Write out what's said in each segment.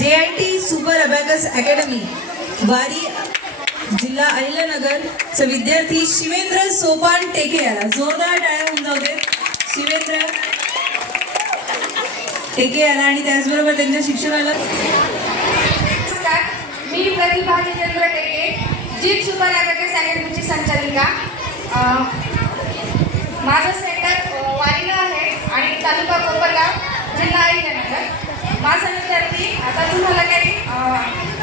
JIT super abacus academy वारी जिल्हा अहिल्यानगर चे विद्यार्थी शिवेंद्र सोपान टेके याला जोरदार टाळ्या होऊन जाऊ दे। शिवेंद्र टेके याला आणि त्याचबरोबर त्यांच्या शिक्षकाला मी प्रतिभा जितेंद्र टेके जीत सुपर अबॅकस अकॅडमीची संचालिका। माझं सेंटर वारीला आहे आणि तालुका कोपरगाव जिल्हा अहिल्यानगर। माझा विद्यार्थी आता तुम्हाला काही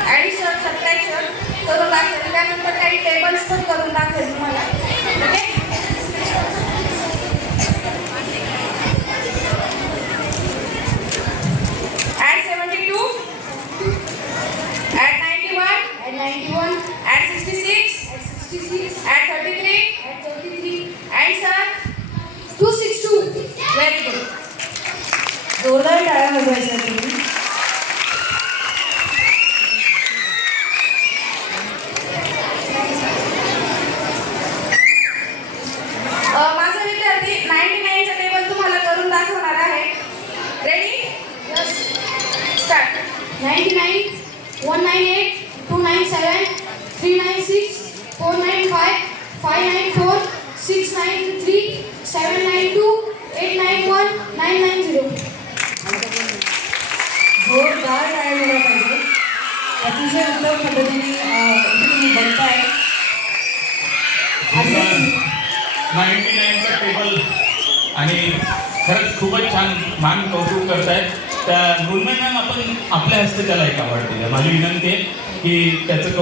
ॲडिशन सबट्रॅक्शन करून दाखवेल, त्यानंतर काही टेबल्स पण करून दाखवेल तुम्हाला। Okay, add 72, add 91, add 66, add 33, add 262। Very good, जोरदार टाळ्या वाजवायच्या तुम्ही। माझा विद्यार्थी 99 चा टेबल तुम्हाला करून दाखवणार आहे। रेडी? Yes, start. 99, 198, 297, 396, 495, 594, 693, 792, 891, 990। जोरदार टाळ्या झाल्या पाहिजे। अतिशय उत्तम पद्धतीने इथे तुम्ही बघताय। 99 चा टेबल आणि खरंच खूपच छान मान कौतुक करतायत त्या मृण्मय मॅम, आपण आपल्या हस्ते त्याला एक अवॉर्ड दिला। माझी विनंती आहे की त्याचं